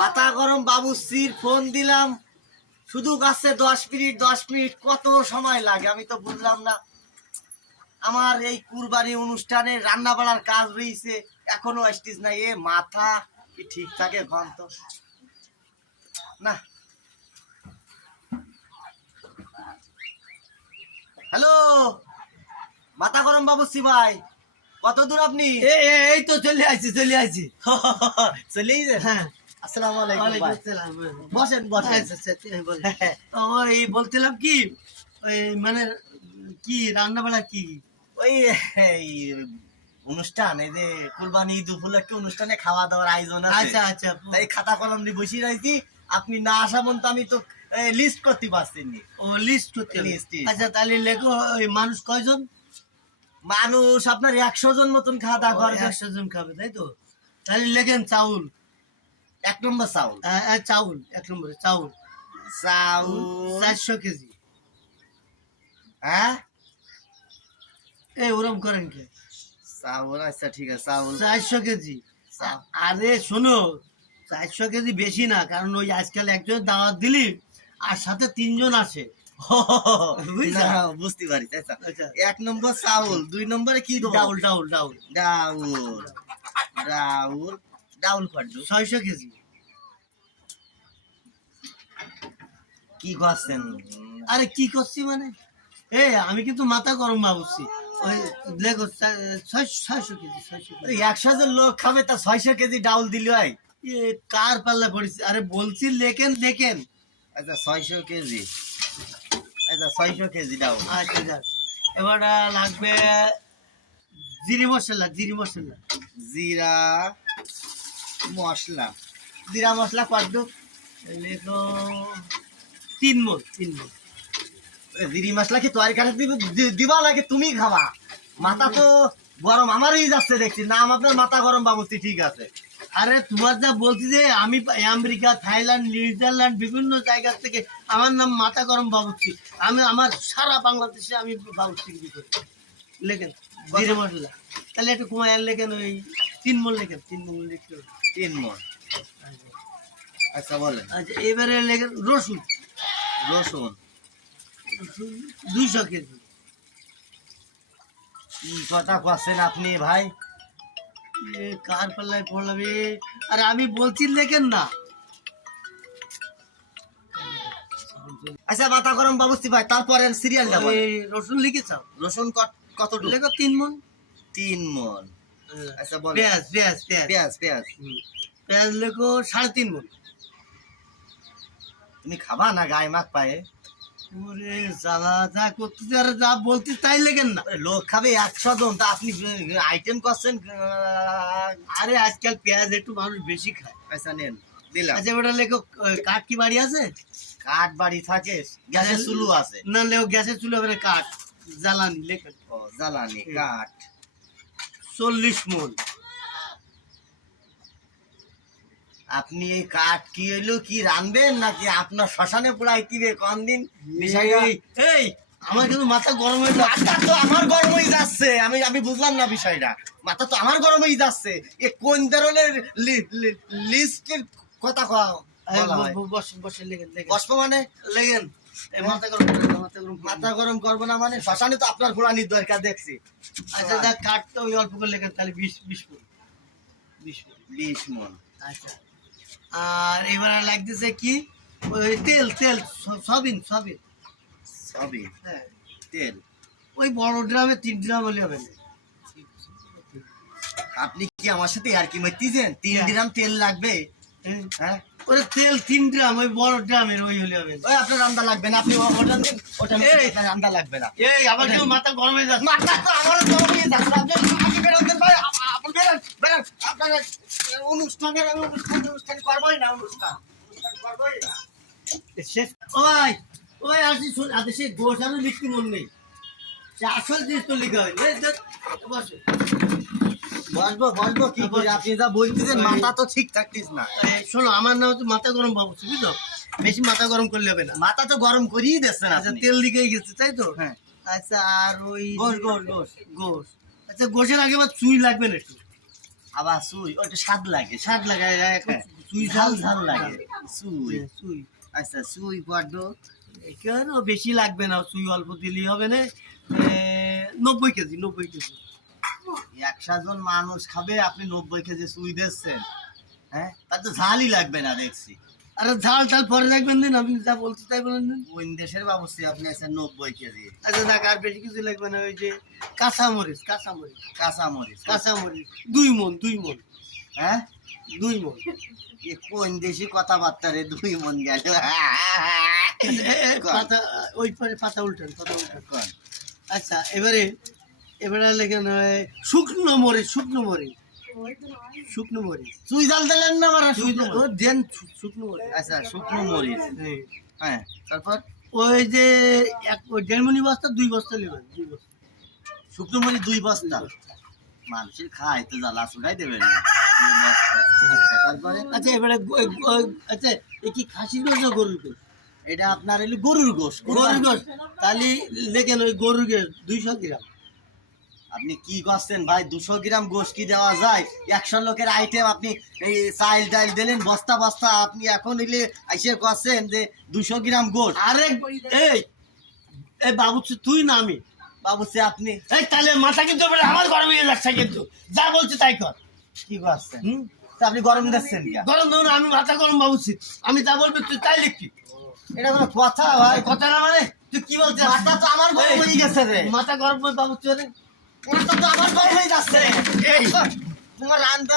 মাথা গরম বাবুর্চির ফোন দিলাম, শুধু গাছে 10 মিনিট কত সময় লাগে আমি তো বুঝলাম না। আমার এই কুরবানি অনুষ্ঠানে রান্না বাড়ার কাজ রয়েছে, এখনো আসতিস না। এ মাথা কি ঠিক থাকে ঘন তো না। হ্যালো, মাথা গরম বাবুর্চি ভাই, কত দূর আপনি? এই তো চলে আসছি চলেই যে। হ্যাঁ, আসসালামু আলাইকুম ভাই। ওয়ালাইকুম আসসালাম। বসেন বসেন। আচ্ছা, ওই বলছিলাম কি, ওই মানে কি রান্না বাড়া কি? ওই এই অনুষ্ঠান, এই যে কুরবানি ঈদ উপলক্ষে অনুষ্ঠানে খাওয়া দাওয়ার আয়োজন আছে। আচ্ছা, তাই খাতা কলম নিয়ে বসে রয়েছি। আপনি না আসা পর্যন্ত আমি তো লিস্ট করতে পারছি নি। ও লিস্ট করতে হবে। List. আচ্ছা, তাহলে লেখো ওই মানুষ কয়জন? মানুষ আপনার 100 জন মতন খাওয়া দাওয়া করবে। 100 জন খাবে, তাই তো? তাহলে লেখেন চাউল। 1 নম্বর চাউল। চাউল 1 নম্বরে চাউল চাউল 400 কেজি। হ্যাঁ, এই ওরম করেন কে? চাউল আচ্ছা ঠিক আছে। চাউল 400 কেজি। আরে শোনো, 400 কেজি বেশি না, কারণ ওই আজকাল একজন দাওয়াত দিলি আর সাথে 3 জন আসে। বুঝছো? না, বুঝতে পারি। আচ্ছা, আচ্ছা, 1 নম্বর চাউল, 2 নম্বরে কি দেবো? ডাউল ডাউল ডাউল ডাউল ফাটু 600 কেজি। কি করছেন? আরে কি করছি মানে, আমি কিন্তু মাথা গরম ভাবছি। ওই দেখো 600 কেজি, 600 কেজি। 100 জন লোক খাবে, তা 600 কেজি ডাউল দিল হয়। কার পাল্লা পড়েছে? আরে বলছি লেখেন। আচ্ছা 600 কেজি। আচ্ছা 600 কেজি ডাউল। আচ্ছা যাক, এবার লাগবে জিরি মশলা। জিরা মশলা। জিরা মশলা কত? লেখো 3 মণ। জিরি মশলা কি তরকারি কাটে দিবা লাগে তুমি খাবা? মাথা তো গরম আমারই যাচ্ছে দেখছি। নাম আপনার মাথা গরম বাবুর্চি, ঠিক আছে। আরে তোমার যা বলছি যে আমি আমেরিকা, থাইল্যান্ড, নিউজিল্যান্ড বিভিন্ন জায়গা থেকে আমার নাম মাথা গরম বাবুর্চি। আমার সারা বাংলাদেশে আমি বাবুর্চি বিক্রি করি। লেখেন জিরে মশলা। তাহলে একটু কমায় লেখেন, ওই 3 মণ লেখেন। 3 মণ লিখতে হবে। 3 মণ। আচ্ছা বলেন। আচ্ছা, এবারে লেখেন রসুন। রসুন 200 কেজি। কি কথা করছেন আপনি ভাই? কার পাল্লায় পড়লাম? আরে আমি বলছি লেখেন না। আচ্ছা মাথা গরম বাবুর্চি ভাই, তারপরে সিরিয়াল যাব। রসুন লিখেছ? রসুন কতটুকু? লেখো 3 মণ। 3 মণ। আচ্ছা বলেন। পেঁয়াজ পেঁয়াজ লেখো 3.5 মণ। তুমি খাবা না গায়ে মাখ পায়ে? ওরে জ্বালা, যা করতেছি আর যা বলছিস তাই লেখেন না। লোক খাবে 100 জন, তা আপনি আইটেম করছেন। আরে আজকাল পেঁয়াজ একটু মানুষ বেশি খায়। আচ্ছা নেন, দিলাম। আচ্ছা, ওটা লেখো কাঠ কি বাড়ি আছে? কাঠ বাড়ি থাকে, গ্যাসের চুলো আছে। না লেখো গ্যাসের চুলো, এবারে কাঠ জ্বালানি লেখেন। ও জ্বালানি কাঠ 40 মণ। আপনি এই কাঠ কি হইলো, কি রানবেন নাকি আপনার শ্মশানে পুরাই দিবে কোন দিন বিষয়টা? এই আমার কিন্তু মাথা গরম হয়ে যাচ্ছে। মাথা তো আমার গরম হয়ে যাচ্ছে। আমি বুঝলাম না বিষয়টা। মাথা তো আমার গরম হয়ে যাচ্ছে। এ কোন ধরনের লিস্টের কথা বলা হয়? বসে লেখেন কষ্ট মানে লেখেন। মাথা গরম করে দাও, মাথা গরম করবো না মানে? শ্মশানে তো আপনার ঘোরানির দরকার দেখছি। আচ্ছা দেখ, কাঠটা ওই অল্প করে লেখেন, তাহলে 20 মণ। 20 মণ। আচ্ছা, আর এবারে লাগতেছে কি, ওই তেল সবিন। সবই হ্যাঁ, তেল। ওই বড় ড্রামে 3 ড্রাম হলে হবে না। আপনি কি আমার সাথে আর কি মারতেছেন? 3 গ্রাম তেল লাগবে? হ্যাঁ, ওই তেল 3 ড্রাম, ওই বড় ড্রামের ওই হলে হবে না। ওই আপনার রান্না লাগবে না, আপনি ওটা দিন। ওটা আপনার রান্না লাগবে না। এই আবার কেউ মাথা গরম হয়ে যাচ্ছে। মাথা তো আমারও গরম হয়ে যাচ্ছে। আপনি বেরোন দেন ভাই, আপনি বেরোন। আপনার অনুষ্ঠান করবোই না। অনুষ্ঠান করবোই না। শেষ। ওই আসি শুন, আদে সে গোসানো লিখতে মন নেই, সে আসল জিনিস তো লিখা হয়। বসে বসবো কি করে? আপনি যা বলতেছেন মাথা তো ঠিক থাকতিস না। শোনো, আমার নাম হচ্ছে মাথা গরম বাবুর্চি, বুঝলো? বেশি মাথা গরম করলে হবে না। মাথা তো গরম করিয়ে দিচ্ছেন আচ্ছা, আপনি। তেল দিকেই গেছে, তাই তো? হ্যাঁ। আচ্ছা, আর ওই গোশ। আচ্ছা, গোশের আগে আবার চুই লাগবে না একটু? আবার সুই, ওটা স্বাদ লাগে। স্বাদ লাগায় এখন সুই ঝাল ঝাল লাগে সুই। সুই আচ্ছা সুই বড্ড কেন বেশি লাগবে না, সুই অল্প দিলেই হবে না। 90 কেজি 90 কেজি। 100 জন মানুষ খাবে, আপনি 90 কেজি সুই দিচ্ছেন? হ্যাঁ, তার তো ঝালই লাগবে না দেখছি। আরে ঝাল ঝাল পরে রাখবেন দিন, আপনি যা বলতে তাই বলেন দিন। কোন দেশের বাবুর্চি আপনি আছেন 90 কেজি? আচ্ছা দেখ, আর বেশি কিছু লাগবে না। ওই যে কাঁচামরিচ কাঁচামরিচ কাঁচামরিচ। কাঁচামরিচ 2 মন। হ্যাঁ, 2 মন। এ কোন দেশি কথাবার্তা রে, 2 মন গেল। পাতা ওই পারে, পাতা উল্টান, পাতা উল্টান। আচ্ছা এবারে লেখেন শুকনো মরিচ, শুকনো মরিচ। সুই জাল দিলেন না আমার? ও দেন শুকনো মরিচ। আচ্ছা শুকনো মরিচ। হ্যাঁ। হ্যাঁ, তারপর ওই যে এক 1.5 মনি বস্তা, 2 বস্তা নেবেন, 2 বস্তা। শুকনো মরিচ 2 বস্তা। মানুষের খায় তো জ্বালা শুকাই দেবেন 2 বস্তা। আচ্ছা, তারপরে আচ্ছা এবারে আচ্ছা এ কি খাসির গোশ না গরুর গোশ? এটা আপনার হলো গরুর গোশ। গরুর গোশ। তাহলে লেখেন ওই গরুর গোশ 200 গ্রাম। আপনি কি করছেন ভাই? 200 গ্রাম গোশ কি দেওয়া যায়? 100 লোকের আইটেম আপনি এই চাল ডাল দিলেন বস্তা বস্তা, আপনি এখন এলে এসে করছেন যে 200 গ্রাম গোশ। আরে এই এই বাবুচি তুই না আমি? বাবুসি আপনি এই তাহলে মাথা কিন্তু এবারে আমার গরম হয়ে যাচ্ছে, কিন্তু যা বলছি তাই কর। কি করছেন? তা আপনি গরম দিচ্ছেন কি? গরম ধরুন, আমি মাথা গরম বাবুচি, আমি যা বলবি তুই তাই লিখবি। এটা কোনো কথা ভাই? কথা না মানে তুই কি বলছিস? মাথা তো আমার গরম হয়ে গেছে রে। মাথা গরম করে বাবুচি রে। মাথা তো আমার গরম হয়ে যাচ্ছে রে। এই তোমার রান্না